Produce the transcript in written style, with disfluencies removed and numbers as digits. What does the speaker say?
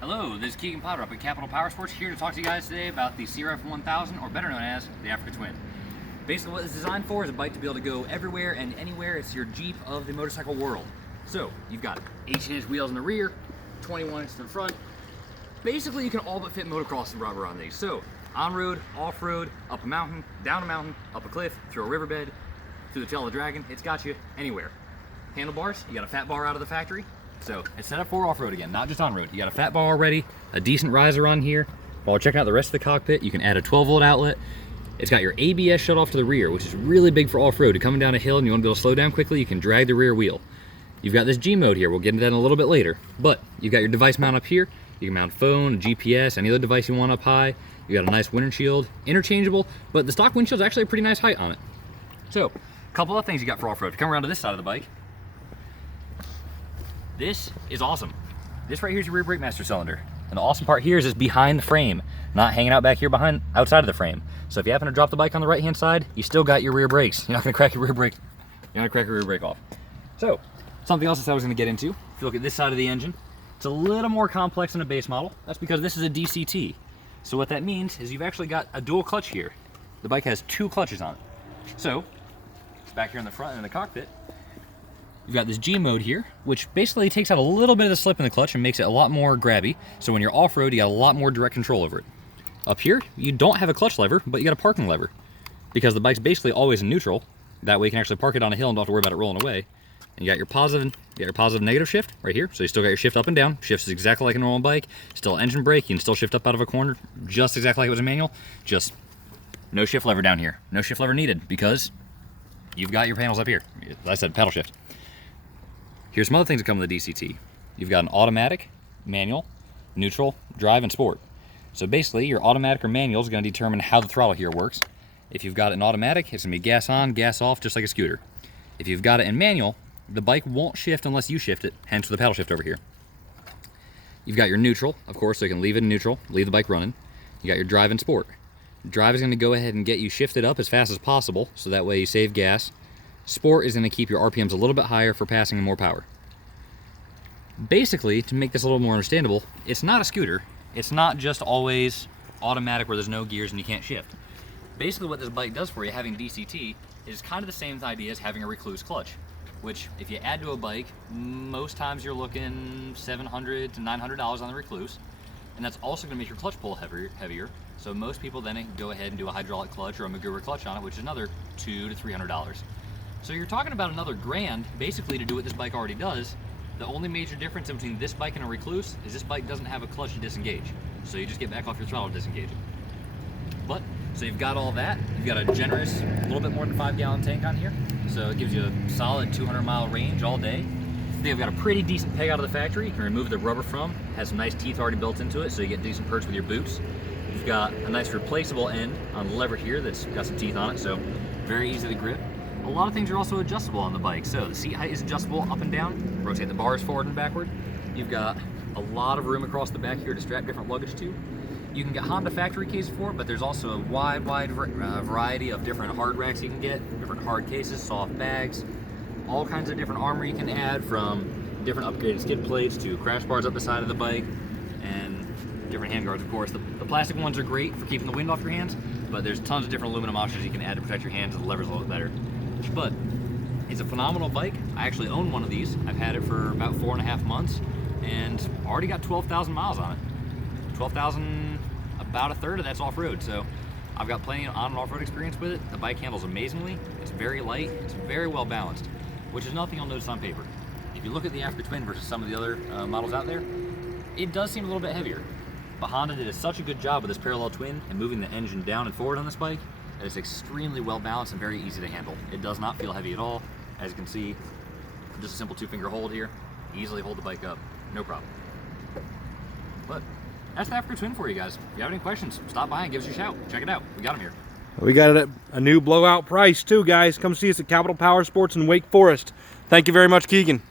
Hello, this is Keegan Potter up at Capital Power Sports, here to talk to you guys today about the CRF 1000, or better known as the Africa Twin. Basically what it's designed for is a bike to be able to go everywhere and anywhere. It's your Jeep of the motorcycle world. So you've got 18-inch wheels in the rear, 21-inch in the front. Basically you can all but fit motocross and rubber on these. So on-road, off-road, up a mountain, down a mountain, up a cliff, through a riverbed, through the tail of the dragon, it's got you anywhere. Handlebars, you got a fat bar out of the factory. So it's set up for off-road again, not just on-road. You got a fat bar already, a decent riser on here. While we're checking out the rest of the cockpit, you can add a 12-volt outlet. It's got your ABS shut off to the rear, which is really big for off-road. You're coming down a hill and you want to be able to slow down quickly, you can drag the rear wheel. You've got this G mode here. We'll get into that in a little bit later. But you've got your device mount up here. You can mount a phone, a GPS, any other device you want up high. You got a nice windshield, interchangeable, but the stock windshield's actually a pretty nice height on it. So, a couple of things you got for off-road. Come around to this side of the bike. This is awesome. This right here is your rear brake master cylinder. And the awesome part here is it's behind the frame, not hanging out back here behind, outside of the frame. So if you happen to drop the bike on the right-hand side, you still got your rear brakes. You're not gonna crack your rear brake. You're not gonna crack your rear brake off. So, something else that I was gonna get into, if you look at this side of the engine, it's a little more complex than a base model. That's because this is a DCT. So what that means is you've actually got a dual clutch here. The bike has two clutches on it. So, it's back here in the front and in the cockpit. You've got this G mode here, which basically takes out a little bit of the slip in the clutch and makes it a lot more grabby. So when you're off-road, you got a lot more direct control over it. Up here, you don't have a clutch lever, but you got a parking lever. Because the bike's basically always in neutral. That way you can actually park it on a hill and don't have to worry about it rolling away. And you got your positive negative shift right here. So you still got your shift up and down. Shifts exactly like a normal bike. Still engine brake. You can still shift up out of a corner just exactly like it was a manual. Just no shift lever down here. No shift lever needed because you've got your panels up here. As I said, paddle shift. Here's some other things that come with the DCT. You've got an automatic, manual, neutral, drive, and sport. So basically, your automatic or manual is going to determine how the throttle here works. If you've got it in automatic, it's going to be gas on, gas off, just like a scooter. If you've got it in manual, the bike won't shift unless you shift it, hence the paddle shift over here. You've got your neutral, of course, so you can leave it in neutral, leave the bike running. You got your drive and sport. Drive is going to go ahead and get you shifted up as fast as possible, so that way you save gas. Sport is going to keep your RPMs a little bit higher for passing and more power. Basically, to make this a little more understandable, it's not a scooter. It's not just always automatic where there's no gears and you can't shift. Basically what this bike does for you, having DCT, is kind of the same idea as having a recluse clutch, which if you add to a bike, most times you're looking $700 to $900 on the recluse. And that's also going to make your clutch pull heavier. So most people then can go ahead and do a hydraulic clutch or a Magura clutch on it, which is another $200 to $300. So you're talking about another $1,000 basically to do what this bike already does. The only major difference between this bike and a recluse is this bike doesn't have a clutch to disengage. So you just get back off your throttle to disengage it. But, so you've got all that. You've got a generous, a little bit more than 5-gallon tank on here. So it gives you a solid 200-mile range all day. They've got a pretty decent peg out of the factory. You can remove the rubber from. Has some nice teeth already built into it, so you get decent perch with your boots. You've got a nice replaceable end on the lever here that's got some teeth on it, so very easy to grip. A lot of things are also adjustable on the bike. So the seat height is adjustable up and down. Rotate the bars forward and backward. You've got a lot of room across the back here to strap different luggage to. You can get Honda factory cases for it, but there's also a wide variety of different hard racks you can get, different hard cases, soft bags, all kinds of different armor you can add, from different upgraded skid plates to crash bars up the side of the bike, and different handguards, of course. The plastic ones are great for keeping the wind off your hands, but there's tons of different aluminum options you can add to protect your hands, and the lever's a little bit better. But it's a phenomenal bike. I actually own one of these. I've had it for about 4.5 months and already got 12,000 miles on it. 12,000, about a third of that's off-road. So I've got plenty of on and off-road experience with it. The bike handles amazingly. It's very light. It's very well balanced, which is nothing you'll notice on paper. If you look at the Africa Twin versus some of the other models out there, it does seem a little bit heavier. But Honda did such a good job with this parallel twin and moving the engine down and forward on this bike. It's extremely well balanced and very easy to handle. It does not feel heavy at all. As you can see, just a simple 2-finger hold here. Easily hold the bike up, no problem. But that's the Africa Twin for you guys. If you have any questions, stop by and give us a shout. Check it out. We got them here. We got it at a new blowout price too, guys. Come see us at Capital Power Sports in Wake Forest. Thank you very much, Keegan.